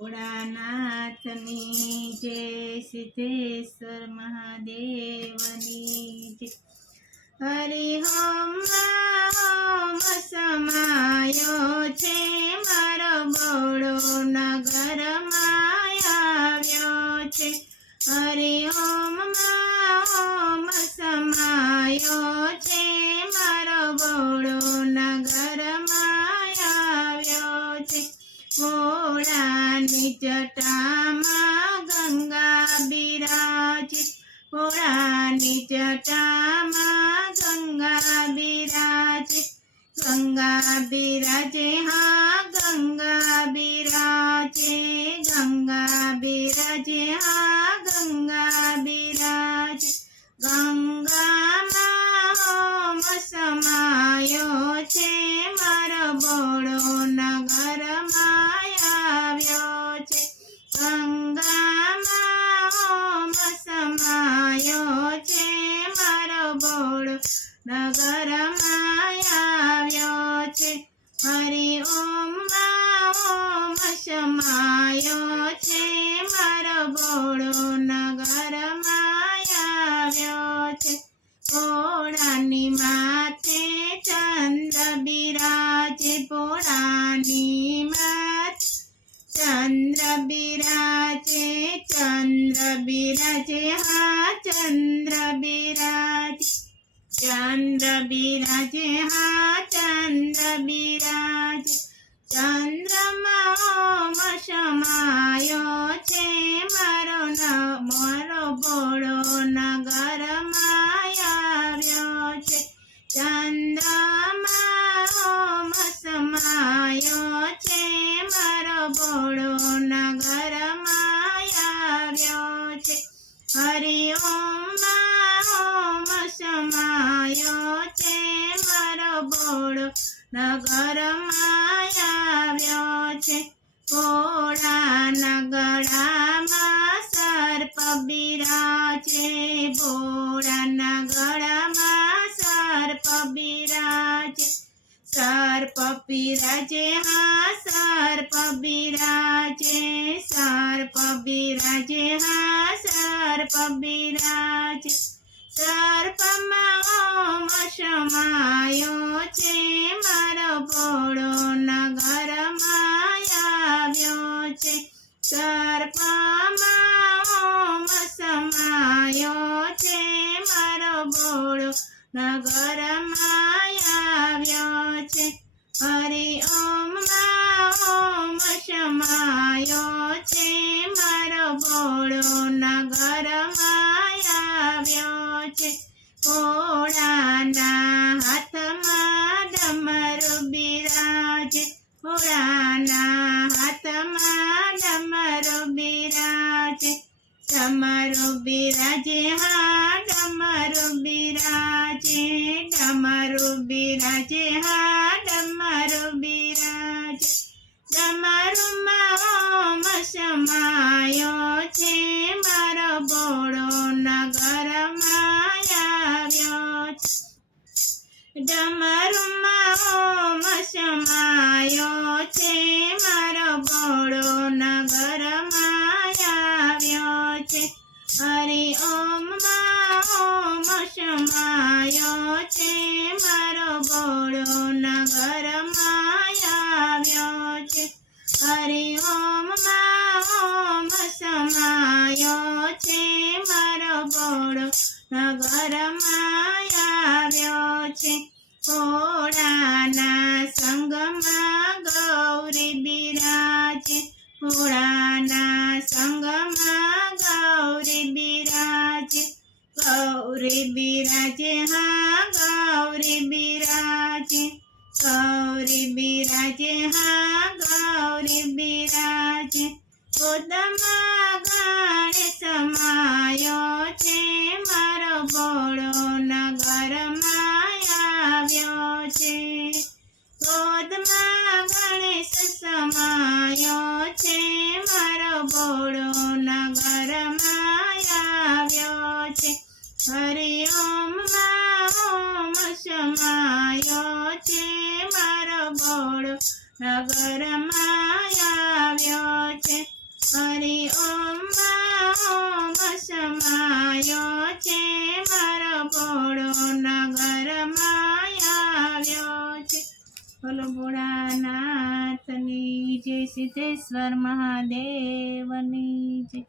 ભોળાનાથની જય, સિદ્ધેશ્વર મહાદેવની જય। હરિ ઓમ ઓમ સમાયો છે મારો બોળો નગરમાં આવ્યો છે। હરિ ઓમ ઓમ સમાયો છે મારો બોળો નગરમાં આવ્યો છે। ભોળાની જટામાં ગંગા બિરાજે, ભોળાની જટામાં ગંગા બિરાજે, ગંગા બિરાજે, હા ગંગા બિરાજે, ગંગા બિરાજે, હા ગંગા બિરાજે। ગંગામાં ઓમ સમાયો છે મારો બોળો નગરમાં આવ્યો છે। ગંગામાં ઓમ સમાયો છે મારો બોળો નગરમાં આવ્યો છે। હરિ ઓમ ઓમ સમાયો છે મારો બોળો નગરમાં આવ્યો છે। ભોળાની માથે ચંદ્ર બિરાજે, ભોળાની માથે ચંદ્ર બિરાજે, ચંદ્ર બિરાજે, હા ચંદ્ર બિરાજે, ચંદ્ર બિરાજે, હા ચંદ્ર બિરાજે। ચંદ્રમાં ઓમ સમાયો છે મારો બોળો નગરમાં આવ્યો છે। ચંદ્રમાં ઓમ સમાયો છે મારો બોળો નગરમાં આવ્યો છે। હરિ ઓમ ઓમ સમાયો છે મારો બોળો નગરમાં આવ્યો છે। ભોળાના ગળામાં સર્પ બિરાજે, ભોળાના ગળામાં સર્પ બિરાજે, સર્પ બિરાજે, હા સર્પ બિરાજે, સર્પ બિરાજે, હા સર્પ બિરાજે। સર્પમાં ઓમ સમાયો છે મારો બોળો નગરમાં આવ્યો છે। સર્પમાં ઓમ સમાયો છે મારો બોળો નગરમાં આવ્યો છે। હરિ ઓમ ઓમ સમાયો છે મારો બોળો નગરમાં આવ્યો છે। ભોળાના હાથમાં ડમરું બિરાજે, ભોળાના હાથમાં ડમરું બિરાજે, ડમરું બિરાજે, હા ડમરું બિરાજે, ડમરું બિરાજે, હા ડમરું બિરાજે। ડમરુમાં ઓમ સમાયો છે મારો બોળો નગરમાં આવ્યો છે। ડમરુમાં ઓમ સમાયો છે મારો બોળો નગરમાં આવ્યો છે। હરિ ઓમ ઓમ સમાયો છે મારો બોળો નગરમાં આવ્યો છે। હરિ ઓમ ઓમ સમાયો છે મારો બોળો નગરમાં આવ્યો છે। ભોળાના સંગમાં ગૌરી બિરાજે, ભોળાના સંગમાં ગૌરી બિરાજે, ગૌરી બિરાજે, હા ગૌરી બિરાજે, ગૌરી બિરાજે, હા ગૌરી બિરાજે। ગોદમાં ગણેશ સમાયો છે મારો બોળો નગરમાં આવ્યો છે। ગોદમાં ગણેશ સમાયો છે મારો બોળો નગરમાં આવ્યો છે। હરિ ઓમ ઓમ સમાયો છે મારો બોળો નગરમાં આવ્યો છે। સમાયો છે મારો ભોળો નગરમાં આવ્યો છે. બોલો ભોળાનાથની જય, સિદ્ધેશ્વર મહાદેવની જય.